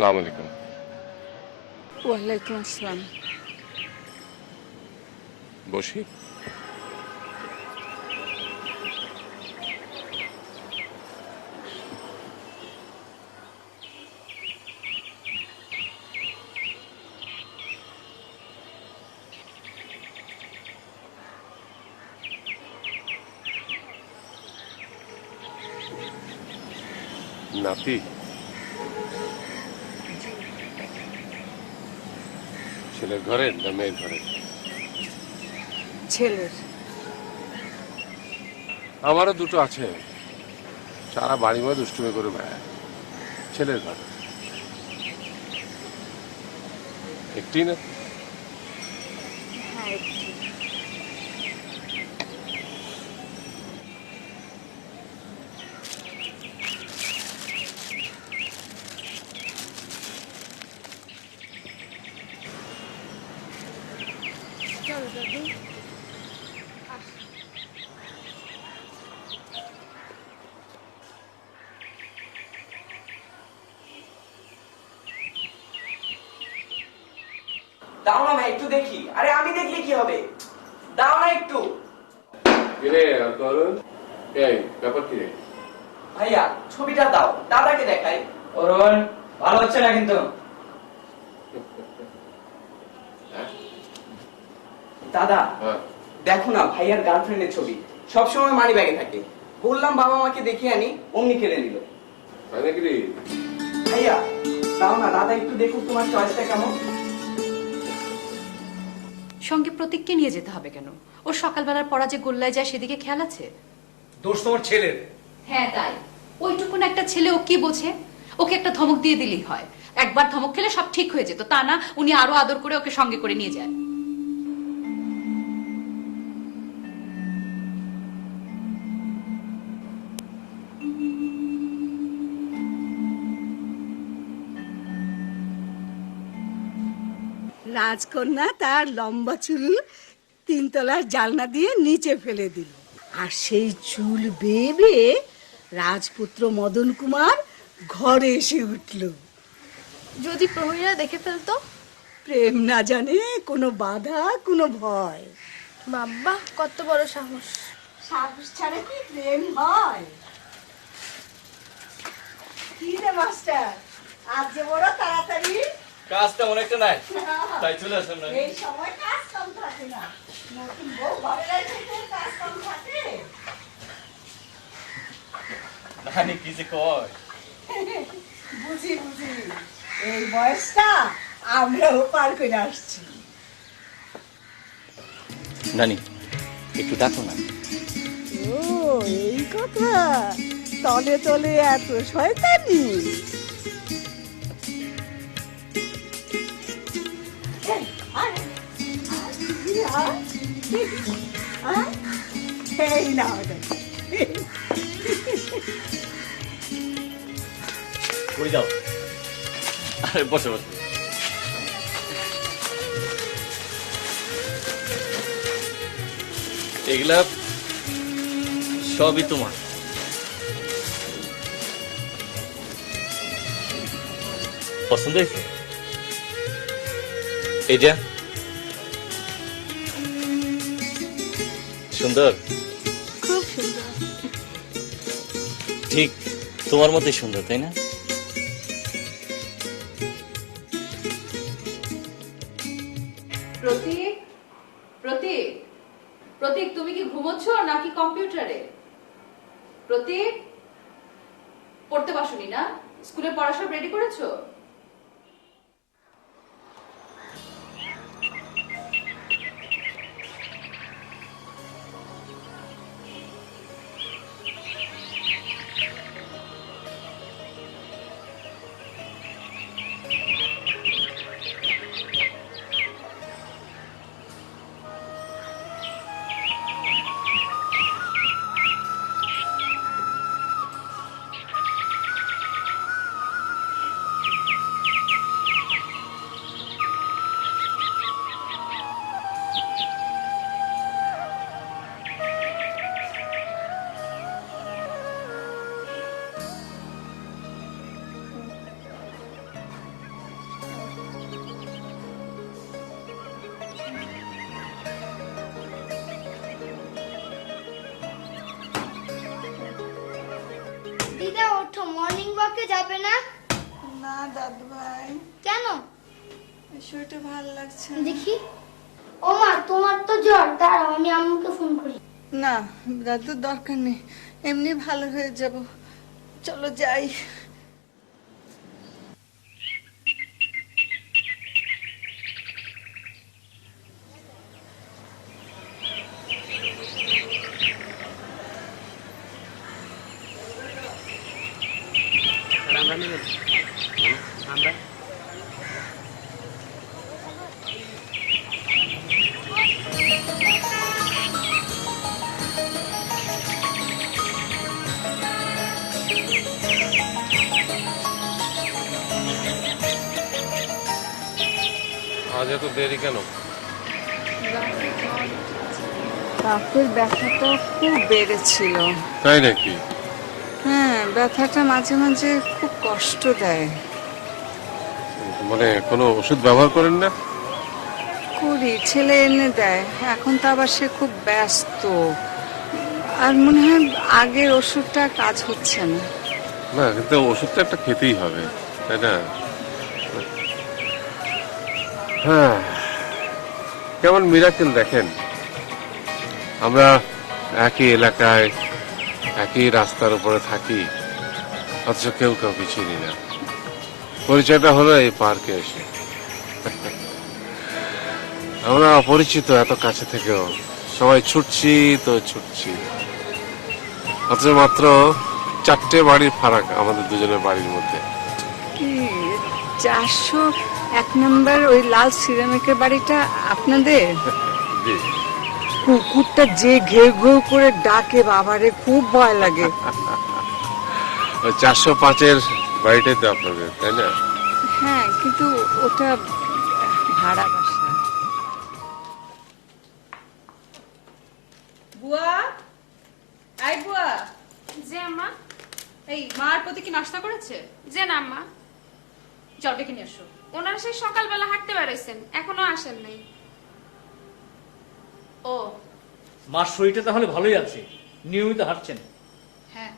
আসসালামু আলাইকুম। ওয়ালাইকুম আসসালাম। বসি। নাতি, ছেলের ঘরে না মেয়ের ঘরে? ছেলের। আমারও দুটো আছে, সারা বাড়ি মধ্যে দুষ্টুমি করে বেড়ায়। ছেলের ঘরে একটি না? হ্যাঁ, একটু। চলো দাদু। দাও না ভাই একটু দেখি। আরে আমি দেখলে কি হবে, দাও না একটু। কিরে তরুণ, এই ব্যাপার কি রে? ভাইয়া ছবিটা দাও, দাদাকে দেখাই। অরুণ, ভালো হচ্ছে না কিন্তু। দাদা হ্যাঁ, দেখো না, ভাইয়ার গার্লফ্রেন্ডের ছবি সবসময় মানি ব্যাগে থাকে। বললাম বাবা মাকে দেখিয়ে আনি, অমনি কেড়ে নিল। তাই নাকি রে? ভাইয়া দাও না, দাদা একটু দেখুক তোমার চয়েসটা কেমন। সঙ্গে প্রতীককে নিয়ে যেতে হবে কেন? ওর সকালবেলার পড়া যে গোল্লায় যায় সেদিকে খেয়াল আছে? দোষ তোমার ছেলের। হ্যাঁ তাই, ওইটুকুন একটা ছেলে ও কি বোঝে? ওকে একটা ধমক দিয়ে দিলেই হয়। একবার ধমক খেলে সব ঠিক হয়ে যেত, তা না উনি আরো আদর করে ওকে সঙ্গে করে নিয়ে যায়। রাজকন্যা তার লম্বা চুল 3 তলার জানলা দিয়ে নিচে ফেলে দিল, আর সেই চুল বেয়ে বেয়ে রাজপুত্র মদন কুমার ঘরে এসে উঠল। যদি প্রহরীরা দেখে ফেলতো? প্রেম না জানে কোনো বাধা, কোনো ভয়। বাবা কত বড় সাহস! সাহস ছাড়া কি প্রেম হয়? কি রে মাস্টার, আজ যে বড় তাড়াতাড়ি? কাজ তেমন একটা নাই, তাই চলে আসলাম না। এই সময় কাজ কম থাকে না, নতুন বউ ঘরে রাখতে কাজ কম থাকে। নানি কি যে কয়। বুঝি বুঝি, এই বয়সটা আমরাও পার করে আসছি। নানি একটু ডাকো না। ও এই কথা, তলে তলে এত শয়তানি। এই, আয়, আয়, আয়, এই না কই যাও? আরে বসে বসে। এগুলা সবই তোমার। পছন্দ হয়েছে? এইটা সুন্দর, খুব সুন্দর। ঠিক তোমার মতোই সুন্দর, তাই না? প্রতীক, প্রতীক, প্রতীক, তুমি কি ঘুমোচ্ছ নাকি কম্পিউটারে? প্রতীক, পড়তে বসনি না? স্কুলের পড়া সব রেডি করেছো? ওঠো, মর্নিং ওয়াকে যাবে না? না দাদু ভাই, কেন? শরীরটা ভালো লাগছে দেখি। ও মা, তোমার তো জ্বর, দাঁড়াও আমি আম্মুকে ফোন করি। না দাদুর দরকার নেই, এমনি ভালো হয়ে যাব। চলো যাই। আজ এত দেরি কেন? বাপের ব্যথাটা খুব বেড়েছিল। তাই নাকি? হ্যাঁ, ব্যথাটা মাঝে মাঝে খুব কষ্ট দেয়। মানে কোনো ওষুধ ব্যবহার করেন না? করি, ছেলে এনে দেয়। এখন তো আবার সে খুব ব্যস্ত, আর মনে হয় আগের ওষুধটা কাজ হচ্ছে না। না, কিন্তু ওষুধটা একটা খেতেই হবে, তাই না? হ্যাঁ, কেমন মিরাকেল দেখেন, আমরা একই এলাকায় একই রাস্তার উপরে থাকি, অথচ কেউ কাউকে চিনি না। পরিচয়টা হলো এই পার্কে এসে। আমরা অপরিচিত এত কাছে থেকেও সবাই ছুটছি তো ছুটছি, অথচ মাত্র 4টে বাড়ির ফারাক আমাদের দুজনের বাড়ির মধ্যে। কি 401 নম্বর ওই লাল সিরামিকের বাড়িটা আপনাদের? জি। কুকুরটা যে ঘেউ ঘেউ করে ডাকে, বাবারে খুব ভয় লাগে। ওই 405-এর বাড়িটাই তো আপনাদের, তাই না? হ্যাঁ, কিন্তু ওটা ভাড়া বাসা। বুয়া, আই বুয়া, যে আম্মা? এই মার প্রতি কি নাস্তা করেছে? যে না আম্মা, যাও ডেকে নিয়ে আসো। ওনারা সেই সকালবেলা হাঁটতে বেরোইছেন, এখনো আসেন নাই। ও মার শরীরটা তাহলে ভালোই আছে, নিয়মিত হাঁটছেন? হ্যাঁ,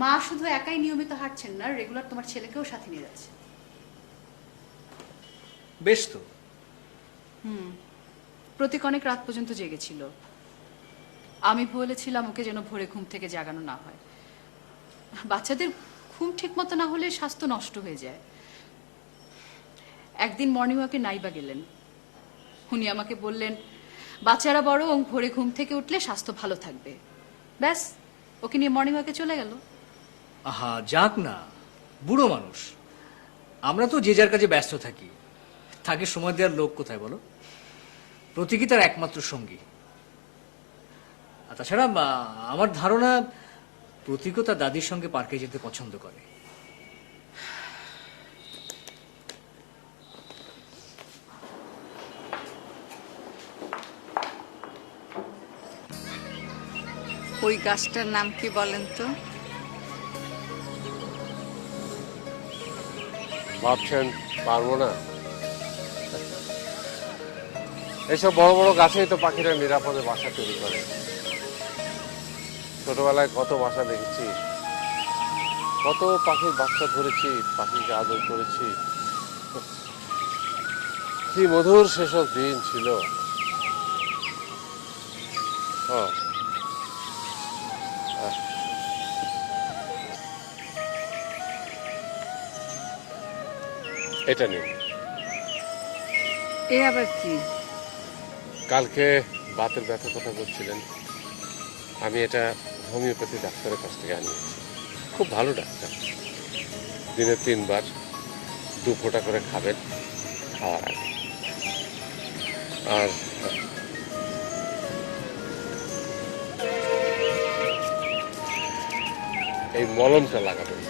মা শুধু একাই নিয়মিত হাঁটছেন না, রেগুলার তোমার ছেলেকেও সাথে নিয়ে যাচ্ছে। বেশ তো। প্রতীক অনেক রাত পর্যন্ত জেগেছিল। আমি বলেছিলাম ওকে যেন ভোরে ঘুম থেকে জাগানো না হয়। বাচ্চাদের ঘুম ঠিক মতো না হলে স্বাস্থ্য নষ্ট হয়ে যায়। একদিন মর্নিং ওয়াকে নাইবা গেলেন, উনি আমাকে বললেন বাচ্চারা বরং ভোরে ঘুম থেকে উঠলে স্বাস্থ্য ভালো থাকবে। ব্যাস, ওকে নিয়ে মর্নিং ওয়াকে চলে গেল। আহা, যাক না, বুড়ো মানুষ, আমরা তো যে যার কাজে ব্যস্ত থাকি, তাকে সময় দেওয়ার লোক কোথায় বলো? প্রতীকই তার একমাত্র সঙ্গী। আর তাছাড়া আমার ধারণা প্রতীকও তার দাদির সঙ্গে পার্কে যেতে পছন্দ করে। ওই গাছটার নাম কি বলেন তো? ভাবছেন পারবো না? এইসব বড় বড় গাছেই তো পাখিরা নিরাপদে বাসা তৈরি করে। ছোটবেলায় কত বাসা দেখেছি, কত পাখির বাচ্চা ধরেছি, পাখিকে আদর করেছি। কি মধুর সেসব দিন ছিল। এটা নিন। এ আবার কি? কালকে বাতের ব্যথার কথা বলছিলেন, আমি এটা হোমিওপ্যাথি ডাক্তারের কাছ থেকে আনিয়েছি। খুব ভালো ডাক্তার। দিনে 3 বার 2 ফোঁটা করে খাবেন খাওয়ার আগে। আর এই মলমটা লাগাবেন,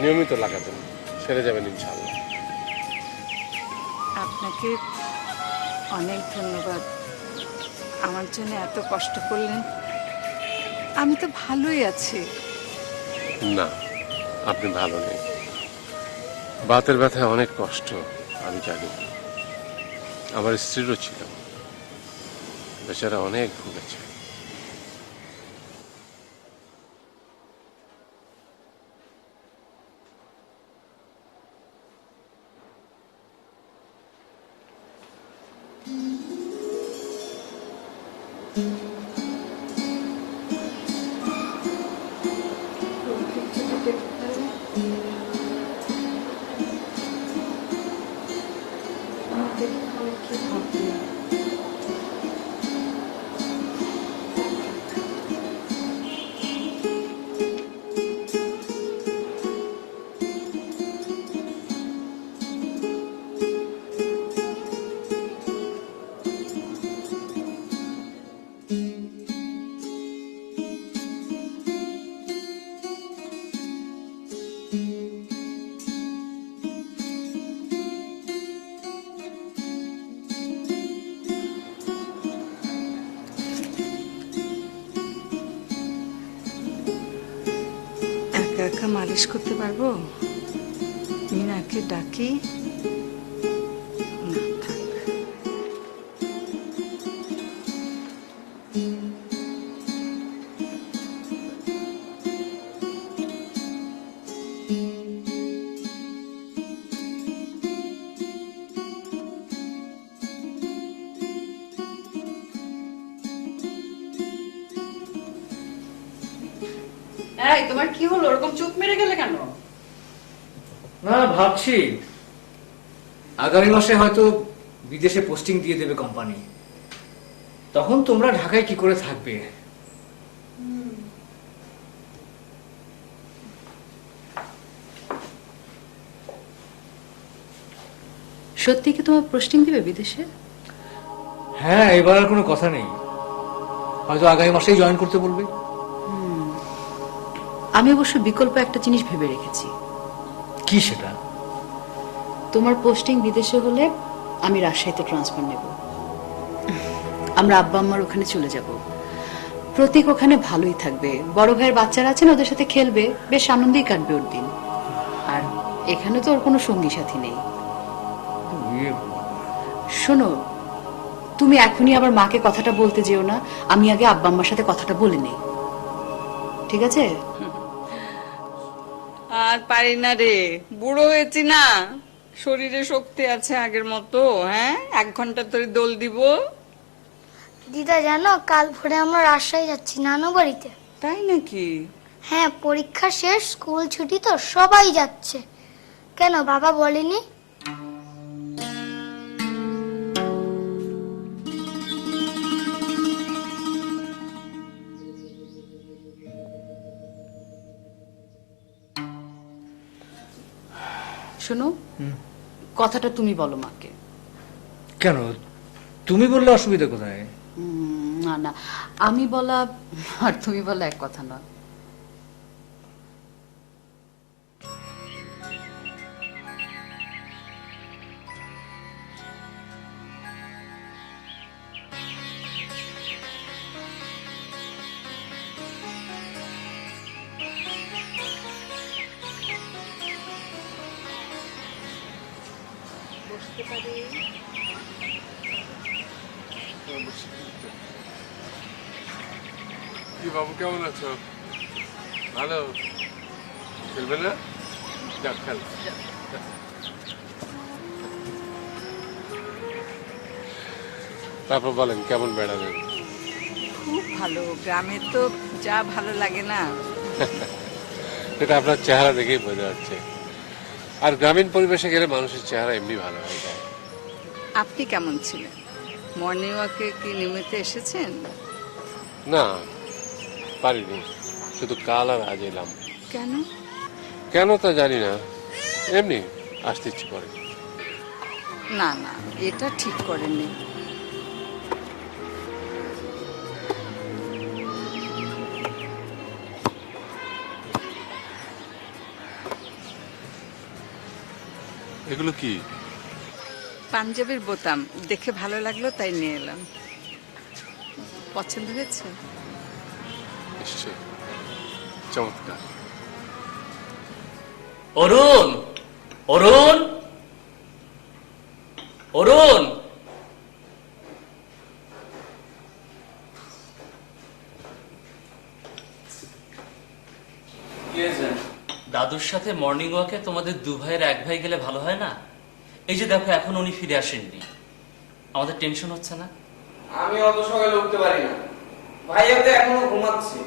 নিয়মিত লাগাবেন, সেরে যাবেন ইনশাআল্লাহ। আপনাকে অনেক ধন্যবাদ, আমার জন্য এত কষ্ট করলেন। আমি তো ভালোই আছি। না, আপনি ভালো নেই। বাতের ব্যথায় অনেক কষ্ট, আমি জানি। আমার স্ত্রীরও ছিল, বেচারা অনেক ভুগেছে। একা একা মালিশ করতে পারবো? মিনাকে ডাকি? না, থাক। এই তোমার কি হলো, ওরকম চুপ মেরে গেলে কেন? না, ভাবছি আগামী মাসে হয়তো বিদেশে পোস্টিং দিয়ে দেবে কোম্পানি, তখন তোমরা ঢাকায় কি করে থাকবে? সত্যি কি তোমার পোস্টিং দিবে বিদেশে? হ্যাঁ, এবার আর কোনো কথা নেই, হয়তো আগামী মাসেই জয়েন করতে বলবে। আমি অবশ্য বিকল্প একটা জিনিস ভেবে রেখেছি। কি সেটা? তোমার পোস্টিং বিদেশে হলে আমি রাজশাহীতে ট্রান্সফার নেব, আমরা আব্বা আম্মার ওখানে চলে যাব। প্রতীক ওখানে ভালোই থাকবে, বড় ভাইয়ের বাচ্চারা আছেন, ওদের সাথে খেলবে, বেশ আনন্দেই কাটবে ওর দিন। আর এখানে তো ওর কোনো সঙ্গী সাথী নেই। শোনো, তুমি এখনই আবার মাকে কথাটা বলতে যেও না, আমি আগে আব্বা আম্মার সাথে কথাটা বলে নেই, ঠিক আছে? আর পারি না রে, বুড়ো হয়েছি না, শরীরে শক্তি আছে আগের মতো? হ্যাঁ, 1 ঘন্টা ধরে দোল দিব। দিদা জানো, কাল ভোরে আমরা রাজশাহী যাচ্ছি নানু বাড়িতে। তাই নাকি? হ্যাঁ, পরীক্ষা শেষ, স্কুল ছুটি, তো সবাই যাচ্ছে। কেন, বাবা বলেনি? শোনো, কথাটা তুমি বলো মাকে। কেন, তুমি বললে অসুবিধা কোথায়? না না, আমি বলা আর তুমি বলা এক কথা না। কি বাবু, কেমন আছো? ভালো? খেলবে না? যাক, খেল। তারপর বলেন, কেমন বেড়ালেন? খুব ভালো, গ্রামে তো যা ভালো লাগে না। এটা আপনার চেহারা দেখেই বোঝা যাচ্ছে। আর গ্রামীণ পরিবেশে গেলে মানুষের চেহারা এমনি ভালো হয়ে যায়। আপনি কেমন ছিলেন? মর্নিং ওয়াকে কি নিয়মিত এসেছেন? না, পারিনি, শুধু কাল আর আজ এলাম। কেন? কেন তা জানি না, এমনি আসতে ইচ্ছে করে। না না, এটা ঠিক করেননি। এগুলো কি? পাঞ্জাবির বোতাম, দেখে ভালো লাগলো তাই নিয়ে এলাম। পছন্দ হয়েছে? নিশ্চয়, চমৎকার। অরুণ, অরুণ, অরুণ! দাদুর সাথে মর্নিং ওয়াকে তোমাদের 2 ভাইয়ের 1 ভাই গেলে ভালো হয় না? এই যে দেখো, এখন উনি ফিরে আসেননি, আমাদের টেনশন হচ্ছে না? আমি অত সকালে উঠতে পারি না। ভাইয়া তো এখনো ঘুমাচ্ছে।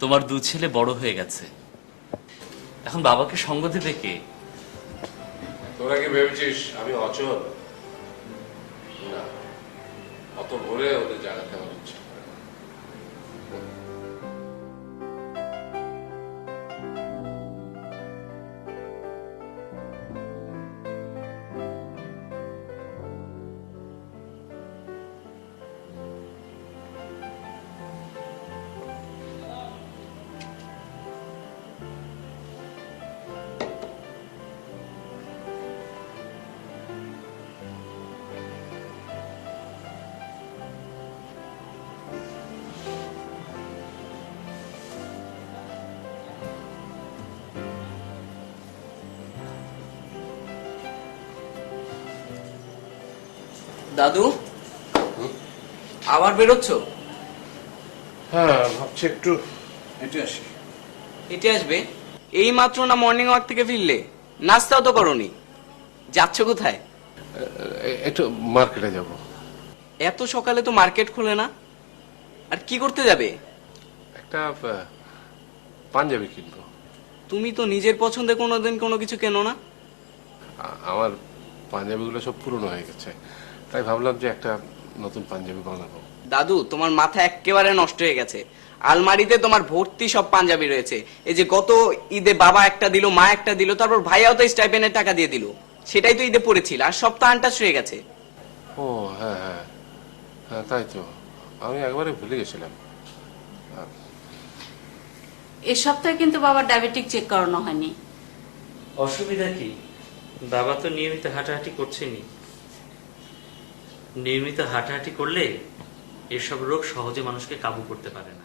তোমার দু ছেলে বড় হয়ে গেছে, এখন বাবাকে সঙ্গ দেবে কে? তোরা কি ভেবেছিস আমি অচল? না, অত ভোরে ওদের জাগাতে আমার ইচ্ছে করে না। দাদু, আবার বেরোচ্ছ? হ্যাঁ, ভাবছি একটু হেঁটে আসি। হেঁটে আসবে? এই মাত্র না মর্নিং ওয়াক থেকে ফিরলে? নাস্তাও তো করোনি। যাচ্ছ কোথায়? একটু মার্কেটে যাব। এত সকালে তো মার্কেট খুলে না। আর কি করতে যাবে? একটা পাঞ্জাবি কিনবো। তুমি তো নিজের পছন্দে কোনোদিন কোনো কিছু কেনো না। আমার পাঞ্জাবিগুলো সব পুরনো হয়ে গেছে, তাই ভাবলাম যে একটা নতুন পাঞ্জাবি বানাবো। দাদু, তোমার মাথা একেবারে নষ্ট হয়ে গেছে। আলমারিতে তোমার ভর্তি সব পাঞ্জাবি রয়েছে। এই যে গত ঈদে বাবা একটা দিল, মা একটা দিল, তারপর ভাইয়াও তো স্টাইপেন্ডের টাকা দিয়ে দিল। সেটাই তো ঈদে পড়েছিল, আর সব তো আনটাচ হয়ে গেছে। ও হ্যাঁ হ্যাঁ হ্যাঁ, তাই তো, আমি একবারে ভুলে গেছিলাম। এ সপ্তাহে কিন্তু বাবার ডায়াবেটিক চেক করানো হয়নি। অসুবিধা কি? বাবা তো নিয়মিত হাঁটাহাঁটি করছেনই। নিয়মিত হাঁটাহাঁটি করলে এসব রোগ সহজে মানুষকে কাবু করতে পারে না।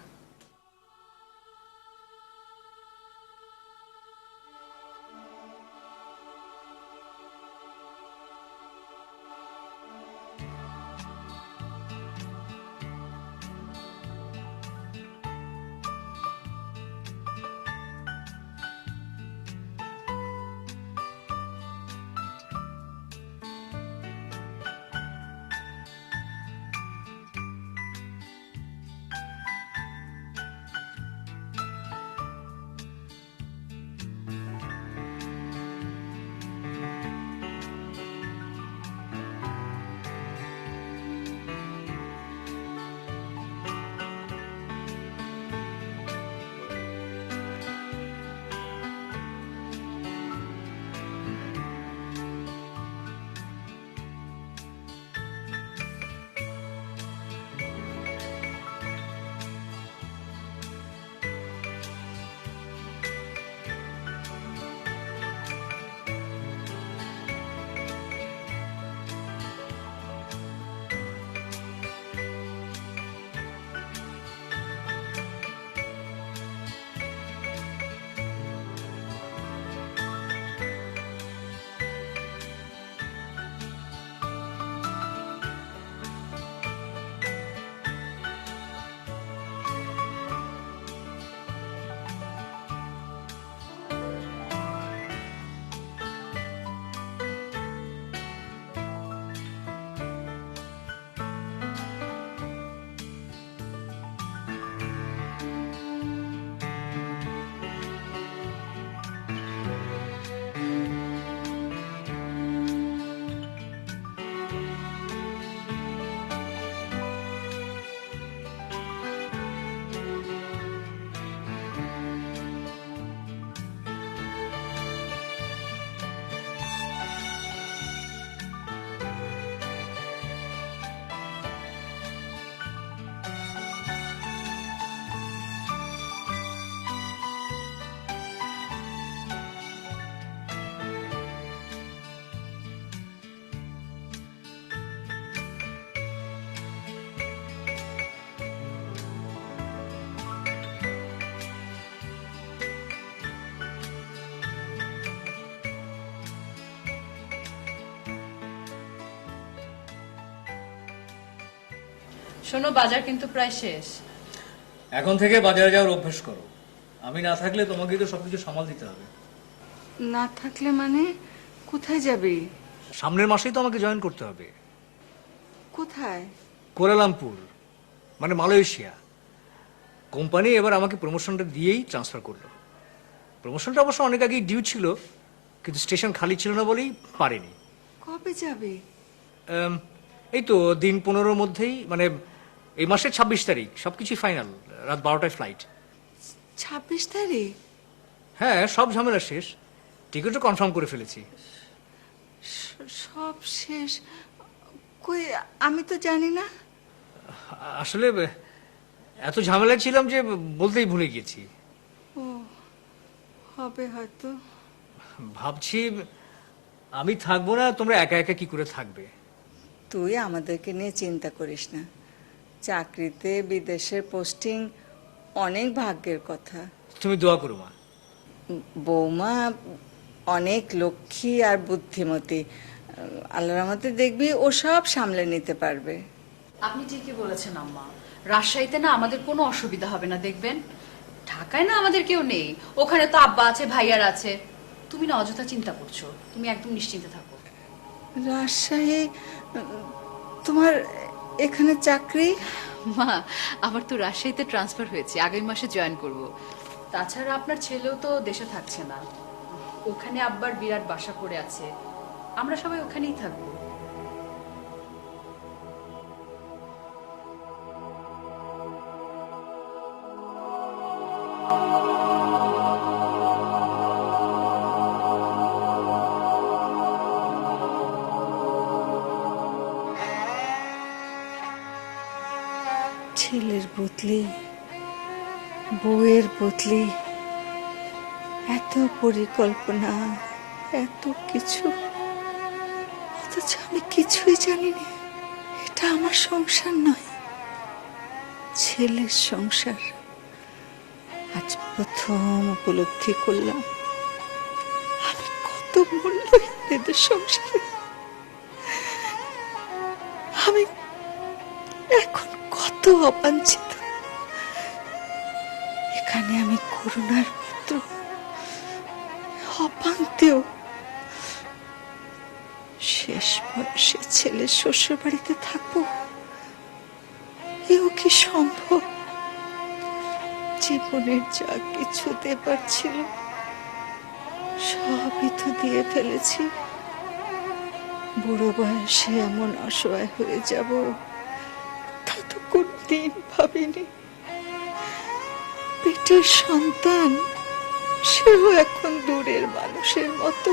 শোনো, বাজার কিন্তু প্রায় শেষ। এখন থেকে বাজারে যাওয়ার অভ্যাস করো। আমি না থাকলে তোমাকেই তো সবকিছু সামাল দিতে হবে। না থাকলে মানে কোথায় যাবি? সামনের মাসেই তো আমাকে জয়েন করতে হবে। কোথায়? কুয়ালালামপুর, মানে মালয়েশিয়া। কোম্পানি এবার আমাকে প্রমোশনটা দিয়েই ট্রান্সফার করলো। প্রমোশনটা অবশ্য অনেক আগেই ডিউ ছিল, কিন্তু স্টেশন খালি ছিল না বলেই পারেনি। কবে যাবে? এই তো দিন 15 মধ্যেই, মানে এই মাসের 26 তারিখ। সবকিছু ফাইনাল, রাত 12টায় ফ্লাইট। 26 তারিখ? হ্যাঁ, সব ঝামেলা শেষ, টিকিটও কনফার্ম করে ফেলেছি। সব শেষ? কই, আমি তো জানি না। আসলে এত ঝামেলা ছিলাম যে বলতেই ভুলে গেছি। ও, হবে হয়তো। ভাবছি আমি থাকবো না, তোমরা একা একা কি করে থাকবে? তুই আমাদেরকে নিয়ে চিন্তা করিস না। চাকরিতে বিদেশের পোস্টিং অনেক ভাগ্যের কথা। তুমি দোয়া করো মা। বৌমা অনেক লক্ষ্মী আর বুদ্ধিমতী। আল্লাহর রহমতে দেখবি ও সব সামলে নিতে পারবে। আপনি ঠিকই বলেছেন আম্মা, রাজশাহীতে না আমাদের কোনো অসুবিধা হবে না, দেখবেন। ঢাকায় না আমাদের কেউ নেই, ওখানে তো আব্বা আছে, ভাইয়ার আছে। তুমি না অযথা চিন্তা করছো, তুমি একদম নিশ্চিন্তে থাকো। রাজশাহী? তোমার এখানে চাকরি? মা, আমার তো রাজশাহীতে ট্রান্সফার হয়েছে, আগামী মাসে জয়েন করব। তাছাড়া আপনার ছেলেও তো দেশে থাকছে না, ওখানে আব্বার বিরাট বাসা পড়ে আছে, আমরা সবাই ওখানেই থাকবো। ছেলের বদলি, বউয়ের বদলি, এত পরিকল্পনা, এত কিছু, অথচ আমি কিছুই জানি না। এটা আমার সংসার নয়, ছেলের সংসার। আজ প্রথম উপলব্ধি করলাম আমি কত মূল্যহীন এদের সংসারে। আমি এখন কত অবাঞ্ছিত। এখানে আমি করুণার পাত্র, অপান্তেও। শেষ বয়সে ছেলের শ্বশুর বাড়িতে থাকবো, এও কি সম্ভব? জীবনের যা কিছু দেবার ছিল সবই তো দিয়ে ফেলেছি। বুড়ো বয়সে এমন অসহায় হয়ে যাব তা তো কোনদিন ভাবিনি। পেটের সন্তান, সেও এখন দূরের মানুষের মতো।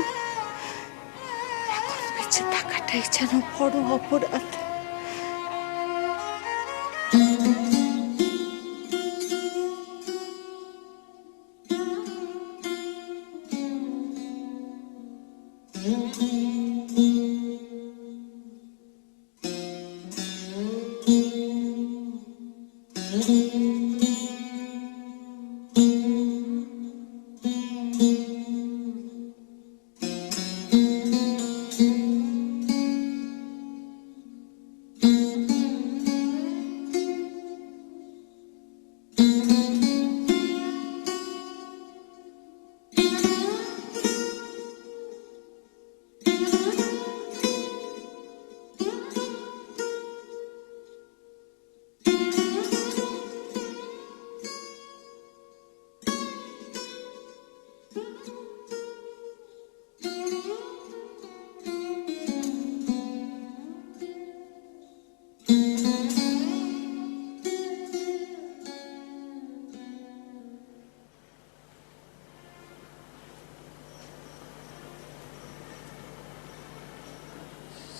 এখন বেঁচে থাকাটাই যেন বড় অপরাধ।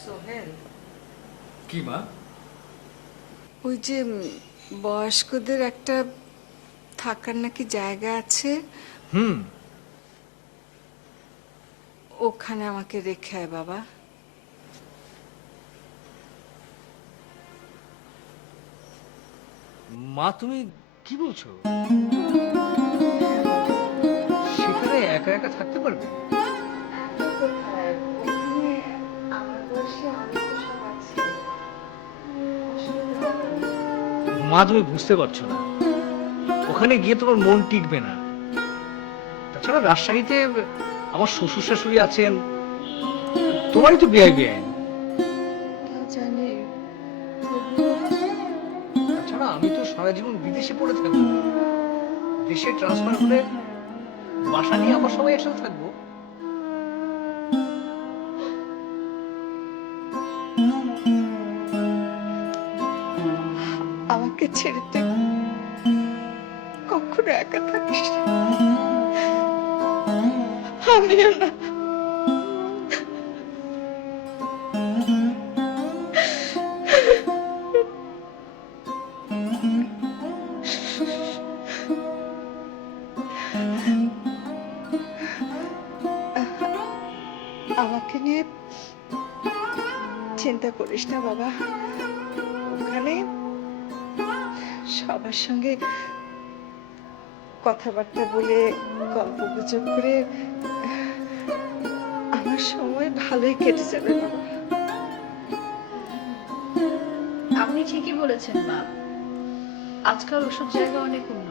সোহেল, কি মা? ওই যে বয়স্কদের একটা থাকার নাকি জায়গা আছে, ওখানে আমাকে রেখে আয় বাবা। মা, তুমি কি বলছো? সেখানে একা একা থাকতে পারবে? মা, তুমি বুঝতে পারছো না, ওখানে গিয়ে তোমার মন টিকবে না। তাছাড়া রাজশাহীতে আমার শ্বশুর শাশুড়ি আছেন, তোমারই তো বিয়ে বেআইন। জানি তাছাড়া আমি তো সারা জীবন বিদেশে পড়ে থাকবো, দেশে ট্রান্সফার হলে বাসা নিয়ে আবার সবাই একসাথে থাকবো। আমাকে ছেড়ে তুই কখনো একা থাকিস না। আমিও না। আমাকে নিয়ে চিন্তা করিস না বাবা, ওখানে সবার সঙ্গে কথাবার্তা বলে গল্প গুজব করে আমার সময় ভালোই কেটে যাবে বাবা। আপনি ঠিকই বলেছেন মা, আজকাল ওসব জায়গা অনেক উন্নত।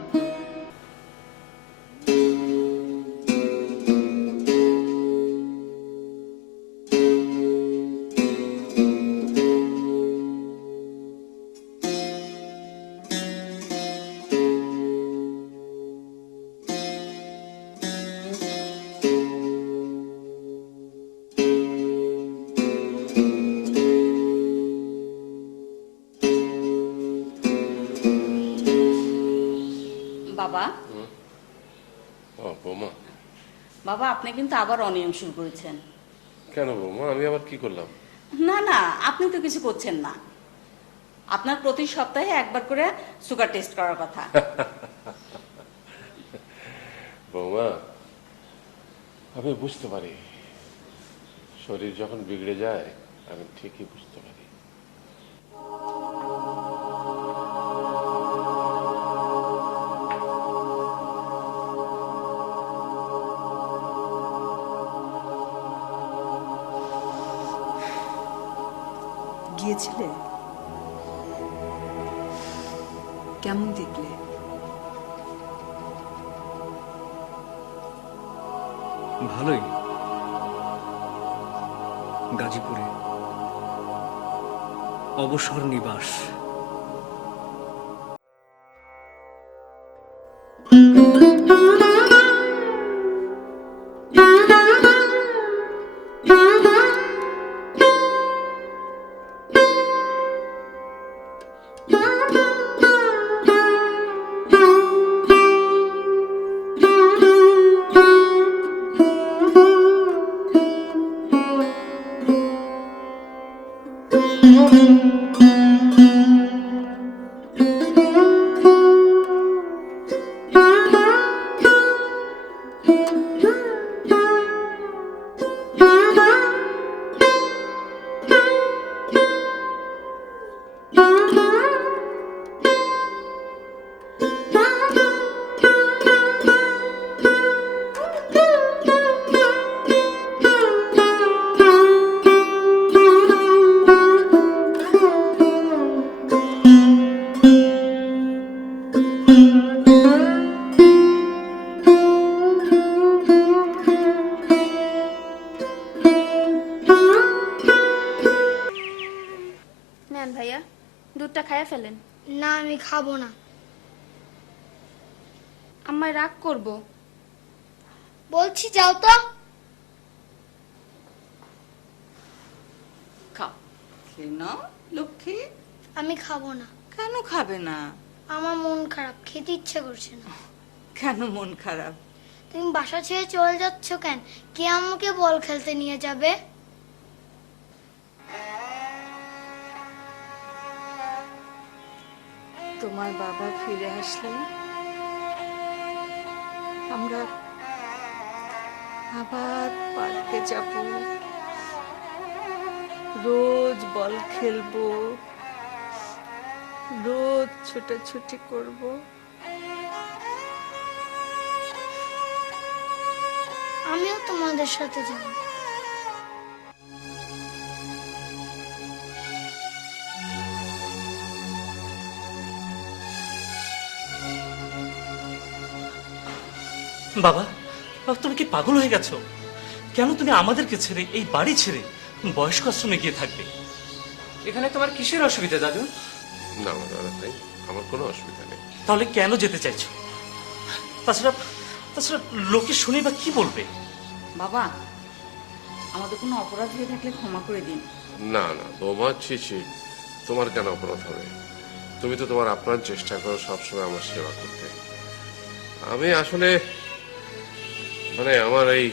বাবা, ও বৌমা, বাবা আপনি কিন্তু আবার অনিয়ম শুরু করেছেন। কেন বৌমা, আমি আবার কি করলাম? না না, আপনি তো কিছু করছেন না। আপনার প্রতি সপ্তাহে একবার করে সুগার টেস্ট করার কথা। বৌমা, আমি বুঝতে পারি, শরীর যখন বিগড়ে যায় আমি ঠিকই বুঝতে পারি। গিয়েছিলে? কেমন দেখলে? ভালোই, গাজীপুরে অবসর নিবাস। নেন ভাইয়া, দুধটা খাইয়া ফেলেন। না আমি খাবো না। আম্মায় রাগ করবো। বলছি যাও তো। খাও, খেয়ে নাও লক্ষ্মী। আমি খাবো না। কেন খাবে না? আমার মন খারাপ, খেতে ইচ্ছে করছে না। কেন মন খারাপ? তুমি বাসা ছেড়ে চলে যাচ্ছ কেন? কে আমাকে বল খেলতে নিয়ে যাবে? তোমার বাবা ফিরে আসলে আমরা আবার পার্কে যাব, রোজ বল খেলবো, রোজ ছোটাছুটি করব। আমিও তোমাদের সাথে যাব। বাবা, বাবা তুমি কি পাগল হয়ে গেছো? কেন তুমি আমাদেরকে ছেড়ে, এই বাড়ি ছেড়ে বয়স্ক আশ্রমে গিয়ে থাকবে। এখানে তোমার কিসের অসুবিধা দাদু? না দাদা ভাই, আমার কোনো অসুবিধা নেই। তাহলে কেন যেতে চাইছো? তাছাড়া তাছাড়া লোকে শুনে বা কি বলবে? বাবা, আমাদের কোনো অপরাধ হয়ে থাকলে ক্ষমা করে দিন। না না বৌমা, ছি ছি, তোমার কেন অপরাধ হবে? তুমি তো তোমার আপ্রাণ চেষ্টা করো সবসময় আমার সেবা করতে। আমি আসলে মানে আমার এই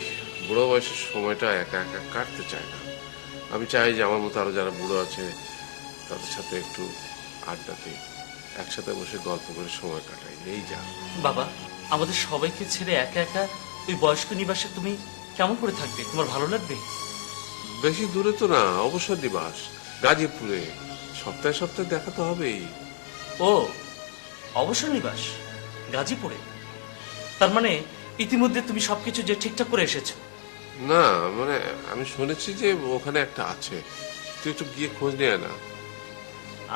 বুড়ো বয়সের সময়টা একা একা কাটতে চাই না। আমি চাই যে আমার মতো আরো যারা বুড়ো আছে তাদের সাথে একটু আড্ডা দিই, একসাথে বসে গল্প করে সময় কাটাই, এই যা। বাবা, আমাদের সবাইকে ছেড়ে একা একা ওই বয়স্ক নিবাসে তুমি কেমন করে থাকবে? তোমার ভালো লাগবে? বেশি দূরে তো না, অবসর নিবাস গাজীপুরে, সপ্তাহে সপ্তাহে দেখা তো হবেই। ও, অবসর নিবাস গাজীপুরে? তার মানে ইতিমধ্যে তুমি সবকিছু যে ঠিকঠাক করে এসেছো? না মানে আমি শুনেছি যে ওখানে একটা আছে, তুই একটু গিয়ে খোঁজ নিয়ে না।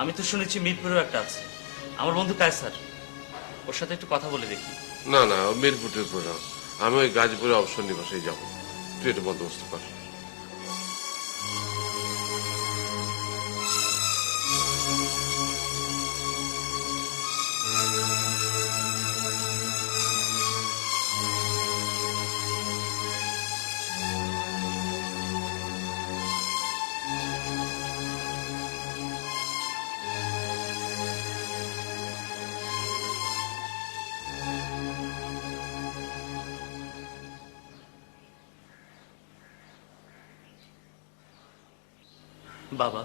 আমি তো শুনেছি মিরপুরেও একটা আছে, আমার বন্ধু কায়সার, ওর সাথে একটু কথা বলে দেখি। না না, মিরপুরের প্রোগ্রাম, আমি ওই গাজীপুরে অবসর নিবাসেই যাবো, তুই একটু বন্দোবস্ত কর। বাবা,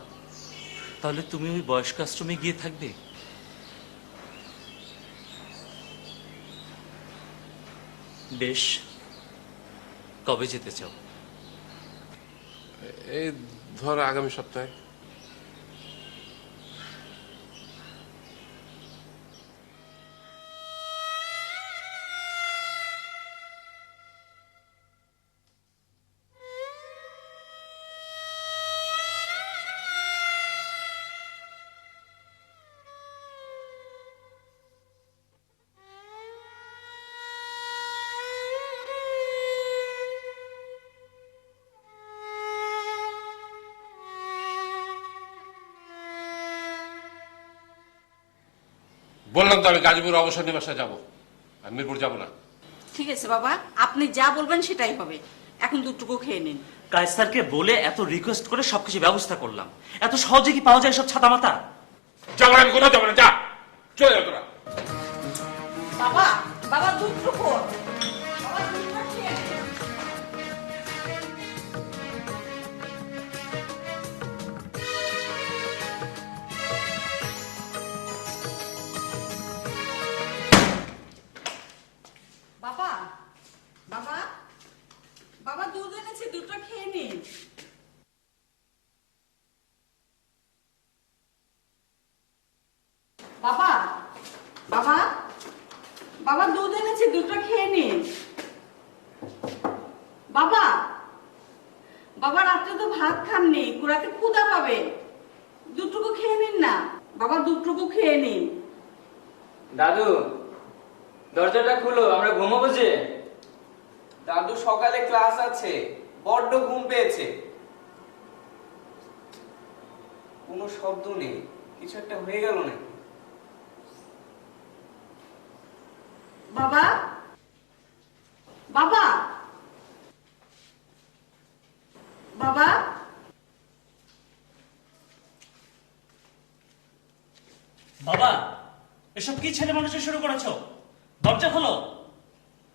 তাহলে তুমি ওই বয়স্ক আশ্রমে গিয়ে থাকবে? বেশ, কবে যেতে চাও? এই ধর আগামী সপ্তাহে। বললাম তো আমি গাজীপুর অবসর নিবাসে যাবো, আর মিরপুর যাবো না। ঠিক আছে বাবা, আপনি যা বলবেন সেটাই হবে। এখন দুটুকু খেয়ে নিন। কায়সারকে বলে এত রিকোয়েস্ট করে সবকিছু ব্যবস্থা করলাম, এত সহজে কি পাওয়া যায় সব ছাতামাতা? যাবো না, আমি কোথাও যাবো না, যা চলে যাও তোরা। বাবা, বাবা দুটুকু, বাবা দুধটা খেয়ে নিন। বাবা, বাবা, বাবা দুধ এনেছি, দুধটা খেয়ে নিন। বাবা, বাবা, বাবা দুধ এনেছি, দুধটা খেয়ে নিন। বাবা, বাবা রাত্রে তো ভাত খাননি, কুড়াতে ক্ষুধা পাবে, দুটুকু খেয়ে নিন না। বাবা দুটুকু খেয়ে নিন। দাদু, দরজাটা খুলো, আমরা ঘুমাবো যে। দাদু সকালে ক্লাস আছে, বড্ড ঘুম পেয়েছে। কোনো শব্দ নেই, কিছু একটা হয়ে গেল না? বাবা, বাবা, বাবা, বাবা, এসব কি ছেলে মানুষের শুরু করেছো? দরজা খোলো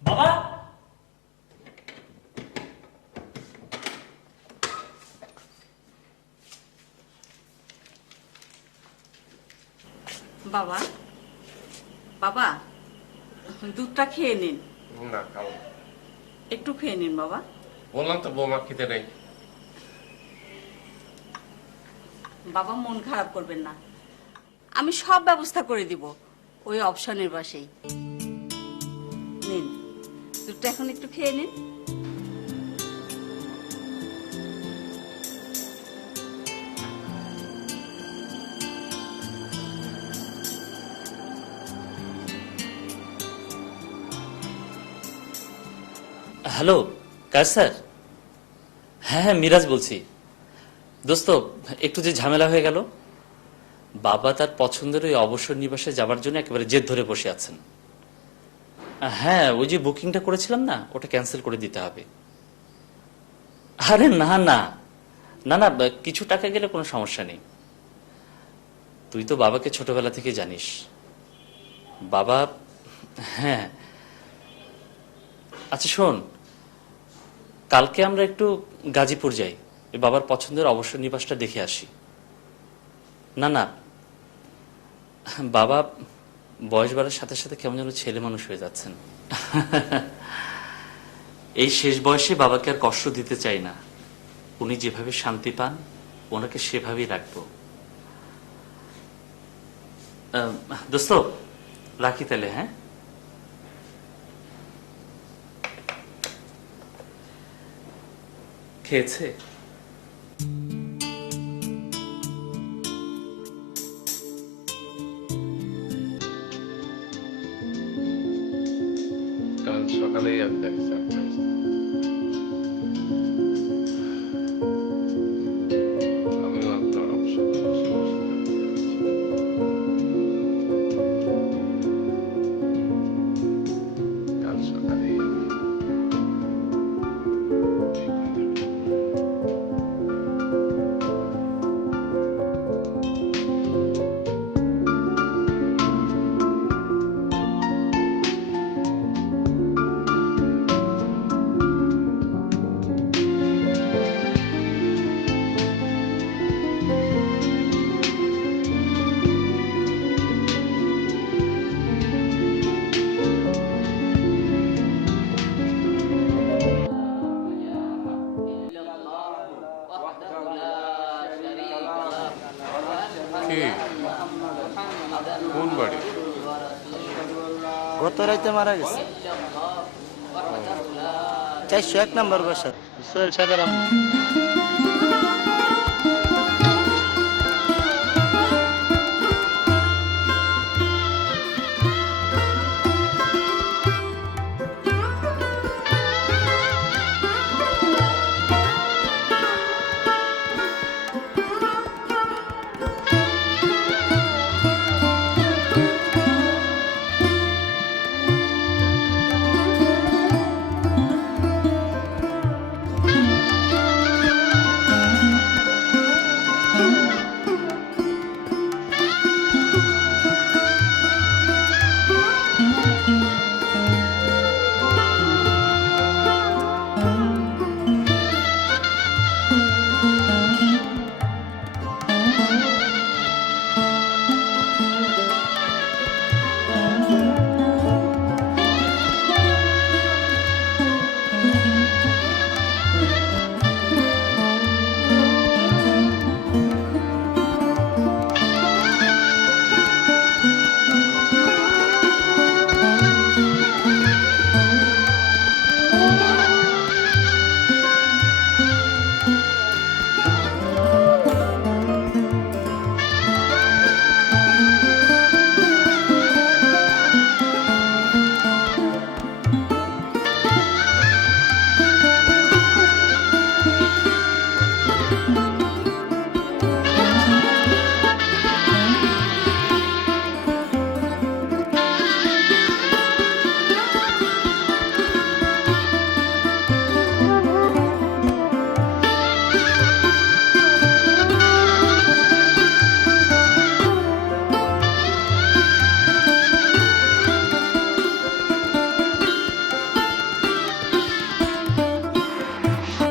বাবা। বাবা, বাবা দুধটা খেয়ে নিন, না খাবো না। একটু খেয়ে নিন বাবা। বললাম তো বৌমা খেতে নেই। বাবা মন খারাপ করবেন না, আমি সব ব্যবস্থা করে দিব ওই অপশনের বাসেই। নিন দুধটা এখন একটু খেয়ে নিন। হ্যালো কায়সার, হ্যাঁ হ্যাঁ মিরাজ বলছি। দোস্ত, একটু যে ঝামেলা হয়ে গেল, বাবা তার পছন্দের ওই অবসর নিবাসে যাবার জন্য একেবারে জেদ ধরে বসে আছেন। হ্যাঁ, ওই যে বুকিংটা করেছিলাম না, ওটা ক্যান্সেল করে দিতে হবে। আরে না না না না, কিছু টাকা গেলে কোনো সমস্যা নেই। তুই তো বাবাকে ছোটবেলা থেকে জানিস। বাবা, হ্যাঁ, আচ্ছা শোন, কালকে আমরা একটু গাজীপুর যাই, বাবার পছন্দের অবসর নিবাসটা দেখে আসি। না না, বাবা বয়স বাড়ার সাথে সাথে কেমন যেন ছেলে মানুষ হয়ে যাচ্ছেন। এই শেষ বয়সে বাবাকে আর কষ্ট দিতে চাই না। উনি যেভাবে শান্তি পান, ওনাকে সেভাবেই রাখবো। দোস্ত, রাখি তাহলে। হ্যাঁ, খেয়েছে? কাল সকালেই আমি তাকে সারপ্রাইজ আমিও আপনার অবসর নিবাসে বসে থাকতে যাচ্ছি। কাল সকালেই আমি ঠিক হয়ে যাবো। কি? কোন বাড়ি? গত রাইতে মারা গেছে, 401 নম্বর বাসা, সোহেল সাহেবের আম্মা।